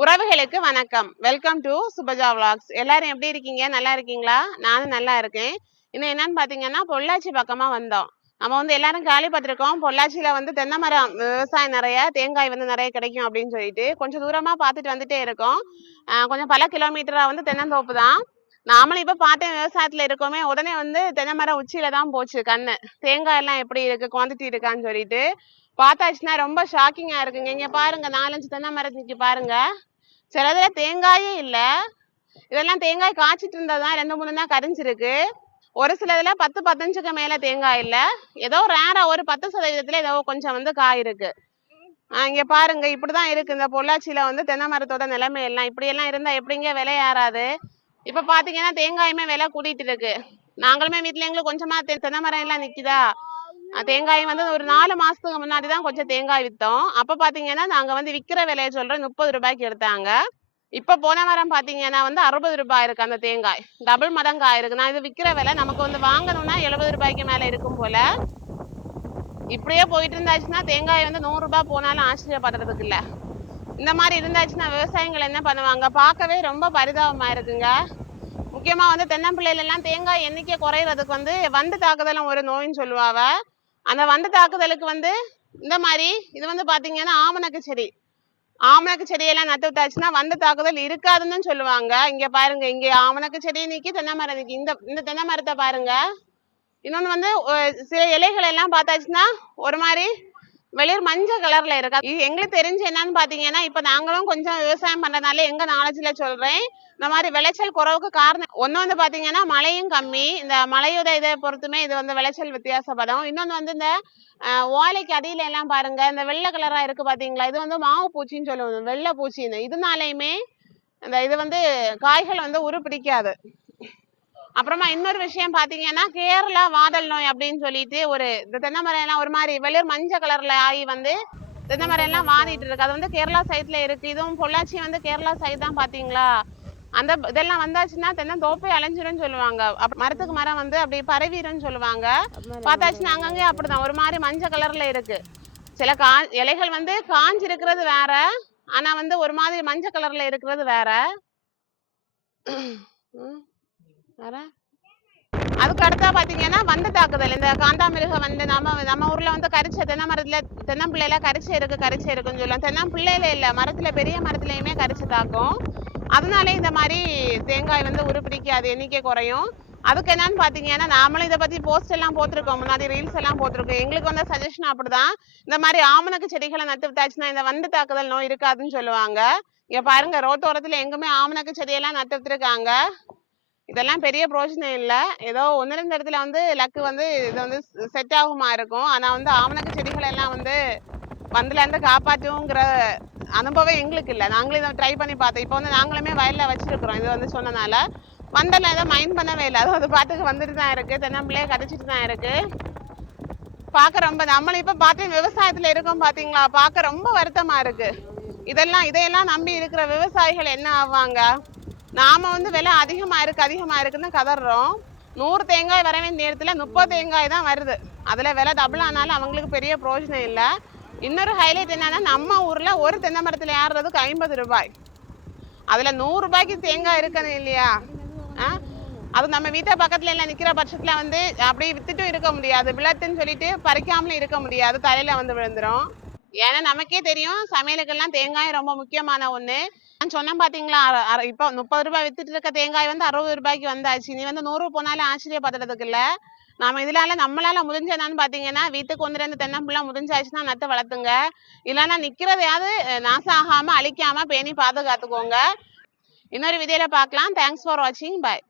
உறவுகளுக்கு வணக்கம். Welcome to Subaja vlogs எல்லாரும் எப்படி இருக்கீங்க? நல்லா இருக்கீங்களா? நானும் நல்லா இருக்கேன். இன்னும் என்னன்னு பாத்தீங்கன்னா பொள்ளாச்சி பக்கமா வந்தோம். நம்ம வந்து எல்லாரும் கேள்விப்பட்டிருக்கோம் பொள்ளாச்சியில வந்து தென்னை மரம் விவசாயம் நிறைய தேங்காய் வந்து நிறைய கிடைக்கும் அப்படின்னு சொல்லிட்டு கொஞ்சம் தூரமா பார்த்துட்டு வந்துட்டே இருக்கோம். கொஞ்சம் பல கிலோமீட்டரா வந்து தென்னந்தோப்பு தான். நாமளும் இப்ப பார்த்தேன் விவசாயத்துல இருக்கோமே உடனே வந்து தென்னை மரம் உச்சியில தான் போச்சு கண்ணு. தேங்காய் எல்லாம் எப்படி இருக்கு குவாண்டிட்டி இருக்கான்னு சொல்லிட்டு. பார்த்தாச்சுன்னா ரொம்ப ஷாக்கிங்கா இருக்குங்க. இங்க பாருங்க நாலஞ்சு தென்னை மரத்துக்கு பாருங்க. சிலதுல தேங்காயே இல்ல. இதெல்லாம் தேங்காய் காய்ச்சிட்டு இருந்ததுதான் ரெண்டு மூணு தான் கரைஞ்சிருக்கு. ஒரு சிலதுல பத்து பத்தஞ்சுக்கு மேல தேங்காய் இல்ல. ஏதோ ரேரா ஒரு பத்து சதவீதத்துல ஏதோ கொஞ்சம் வந்து காய் இருக்கு ஆஹ் இங்க பாருங்க இப்படிதான் இருக்கு. இந்த பொள்ளாச்சியில வந்து தென்னை மரத்தோட நிலைமை எல்லாம். இப்படி எல்லாம் இருந்தா எப்படிங்க விலை ஏறாது? இப்ப பாத்தீங்கன்னா தேங்காயுமே விலை கூட்டிட்டு இருக்கு. நாங்களுமே வீட்டுல எங்களுக்கு கொஞ்சமா தென்னை மரம் எல்லாம் நிக்குதா? தேங்காய் வந்து ஒரு நாலு மாசத்துக்கு முன்னாடி தான் கொஞ்சம் தேங்காய் வித்தோம். அப்ப பாத்தீங்கன்னா நாங்க வந்து விக்கிற விலையை சொல்றோம் முப்பது ரூபாய்க்கு எடுத்தாங்க. இப்ப போன வாரம் பாத்தீங்கன்னா வந்து அறுபது ரூபாய் இருக்கு அந்த தேங்காய். டபுள் மடங்கு ஆயிருக்கு. நான் இது விக்கிற விலை நமக்கு வந்து வாங்கணும்னா எழுபது ரூபாய்க்கு மேல இருக்கும் போல. இப்படியே போயிட்டு இருந்தாச்சுன்னா தேங்காய் வந்து நூறு ரூபாய் போனாலும் ஆச்சரியப்படுறதுக்கு இல்ல. இந்த மாதிரி இருந்தாச்சுன்னா விவசாயிகள் என்ன பண்ணுவாங்க? பார்க்கவே ரொம்ப பரிதாபமா இருக்குங்க. முக்கியமா வந்து தென்னம்பிள்ளையில எல்லாம் தேங்காய் எண்ணிக்கை குறையிறதுக்கு வந்து வந்து தாக்குதலும் ஒரு நோயின்னு சொல்லுவாவ. அந்த வண்டு தாக்குதலுக்கு வந்து இந்த மாதிரி இது வந்து பாத்தீங்கன்னா ஆமணக்கு செடி. ஆமணக்கு செடியெல்லாம் நட்டு விட்டாச்சுன்னா வண்டு தாக்குதல் இருக்காதுன்னு சொல்லுவாங்க. இங்க பாருங்க இங்க ஆமணக்கு செடி நிக்கி தென்னை மரம் நிக்கி. இந்த இந்த தென்னை மரத்தை பாருங்க. இன்னொன்னு வந்து சில இலைகள் எல்லாம் பார்த்தாச்சுன்னா ஒரு மாதிரி வெளிர் மஞ்சள் கலர்ல இருக்கா? இது எங்களுக்கு தெரிஞ்சு என்னன்னு பாத்தீங்கன்னா இப்ப நாங்களும் கொஞ்சம் விவசாயம் பண்றதுனால எங்க நாலேஜ்ல சொல்றேன். இந்த மாதிரி விளைச்சல் குறைவுக்கு காரணம் ஒண்ணு வந்து பாத்தீங்கன்னா மழையும் கம்மி. இந்த மழையோட இதை பொறுத்துமே இது வந்து விளைச்சல் வித்தியாசப்படும். இன்னொன்னு வந்து இந்த ஓலைக்கு அடியில எல்லாம் பாருங்க இந்த வெள்ளை கலரா இருக்கு பாத்தீங்களா? இது வந்து மாவு பூச்சின்னு சொல்லுவோம் வெள்ளை பூச்சின்னு. இதனாலயுமே இந்த இது வந்து காய்கள் வந்து உரு பிடிக்காது அப்புறமா இன்னொரு விஷயம் பாத்தீங்கன்னா கேரளா வாதல் நோய் அப்படின்னு சொல்லிட்டு ஒரு இந்த தென்னை மரம் எல்லாம் ஒரு மாதிரி வெளிர் மஞ்சள் கலர்ல ஆகி வந்து தென்னை மரம் எல்லாம் வாதிட்டு இருக்கு. அது வந்து கேரளா சைட்ல இருக்கு. இதுவும் பொள்ளாச்சி வந்து கேரளா சைடு தான் பாத்தீங்களா? அந்த இதெல்லாம் வந்தாச்சுன்னா தென்னை தோப்பை அலைஞ்சிரும் சொல்லுவாங்க. மரத்துக்கு மரம் வந்து அப்படி பரவிடும் சொல்லுவாங்க. பார்த்தாச்சுன்னா அங்கங்கே அப்படிதான். ஒரு மாதிரி மஞ்சள் கலர்ல இருக்கு. சில கா இலைகள் வந்து காஞ்சிருக்கிறது வேற. ஆனா வந்து ஒரு மாதிரி மஞ்சள் கலர்ல இருக்கிறது வேற. அதுக்கு அடுத்தா பாத்தீங்கன்னா வந்த தாக்குதல். இந்த காந்தாமிருக வந்து நம்ம நம்ம ஊர்ல வந்து கரிச்ச தென்னை மரத்துல தென்னம்பிள்ளையில கரிச்சை இருக்கு கரிச்சை இருக்குன்னு சொல்லலாம் தென்னம்பிள்ளையில இல்ல மரத்துல பெரிய மரத்துலயுமே கரிச்சு தாக்கும். அதனாலே இந்த மாதிரி தேங்காய் வந்து உருப்பிடிக்காது எண்ணிக்கை குறையும். அதுக்கு என்னன்னு பாத்தீங்கன்னா நாமளும் இதை பத்தி போஸ்ட் எல்லாம் போட்டிருக்கோம். முன்னாடி ரீல்ஸ் எல்லாம் போட்டிருக்கோம். எங்களுக்கு வந்து சஜஷன் அப்படிதான் இந்த மாதிரி ஆமணக்கு செடிகளை நட்டு விட்டாச்சுன்னா இந்த வந்து தாக்குதல் நோய் இருக்காதுன்னு சொல்லுவாங்க. இங்க பாருங்க ரோட்டோரத்துல எங்குமே ஆமணக்கு செடியெல்லாம் நட்டு விட்டுருக்காங்க. இதெல்லாம் பெரிய பிரோஜனம் இல்லை. ஏதோ ஒன்று ரெண்டு இடத்துல வந்து லக்கு வந்து இது வந்து செட் ஆகுமா இருக்கும். ஆனால் வந்து ஆமணக்கு செடிகள் எல்லாம் வந்து வந்துலேருந்து காப்பாற்றுங்கிற அனுபவம் எங்களுக்கு இல்லை. நாங்களும் இதை ட்ரை பண்ணி பார்த்தோம். இப்போ வந்து நாங்களுமே வயலில் வச்சிருக்கிறோம். இது வந்து சொன்னனால வந்தல எதை மைண்ட் பண்ணவே இல்லை. அதுவும் அது பாட்டுக்கு வந்துட்டு தான் இருக்குது தென்னம்பிள்ளையே கடிச்சிட்டு தான் இருக்குது பார்க்க ரொம்ப நம்மளை இப்போ பார்த்து விவசாயத்தில் இருக்கோம் பார்த்தீங்களா? பார்க்க ரொம்ப வருத்தமாக இருக்குது இதெல்லாம் இதையெல்லாம் நம்பி இருக்கிற விவசாயிகள் என்ன ஆவாங்க? நாம் வந்து விலை அதிகமாக இருக்குது அதிகமாக இருக்குன்னு கதறோம் நூறு தேங்காய் வர வேண்டிய நேரத்தில் முப்பது தேங்காய் தான் வருது. அதில் விலை டபுள் ஆனாலும் அவங்களுக்கு பெரிய பிரோஜனம் இல்லை. இன்னொரு ஹைலைட் என்னன்னா நம்ம ஊரில் ஒரு தென்னை மரத்தில் ஏறுறதுக்கு ஐம்பது ரூபாய். அதில் நூறுரூபாய்க்கு தேங்காய் இருக்கணும் இல்லையா? ஆ? அது நம்ம வீட்டை பக்கத்தில் எல்லாம் நிற்கிற பட்சத்தில் வந்து அப்படியே வித்துட்டும் இருக்க முடியாது. விளத்துன்னு சொல்லிட்டு பறிக்காமலும் இருக்க முடியாது. தலையில் வந்து விழுந்துடும் ஏன்னா நமக்கே தெரியும் சமையலுக்கெல்லாம் தேங்காய் ரொம்ப முக்கியமான ஒன்று நான் சொன்னேன் பாத்தீங்களா? இப்போ முப்பது ரூபாய் வித்துட்டு இருக்க தேங்காய் வந்து அறுபது ரூபாய்க்கு வந்தாச்சு. நீ வந்து நூறு போனாலும் ஆச்சரியப்படுறதுக்கு இல்ல. நாம இதனால நம்மளால முடிஞ்ச என்னன்னு பாத்தீங்கன்னா வீட்டுக்கு வந்து ரெண்டு தென்னம்பிள்ளை முடிஞ்சாச்சுன்னா நட்டு வளர்த்துங்க. இல்லைன்னா நிக்கிறதையாவது நாசம் ஆகாம அழிக்காம பேணி பாதுகாத்துக்கோங்க. இன்னொரு வீடியோல பார்க்கலாம் தேங்க்ஸ் ஃபார் வாட்சிங் பாய்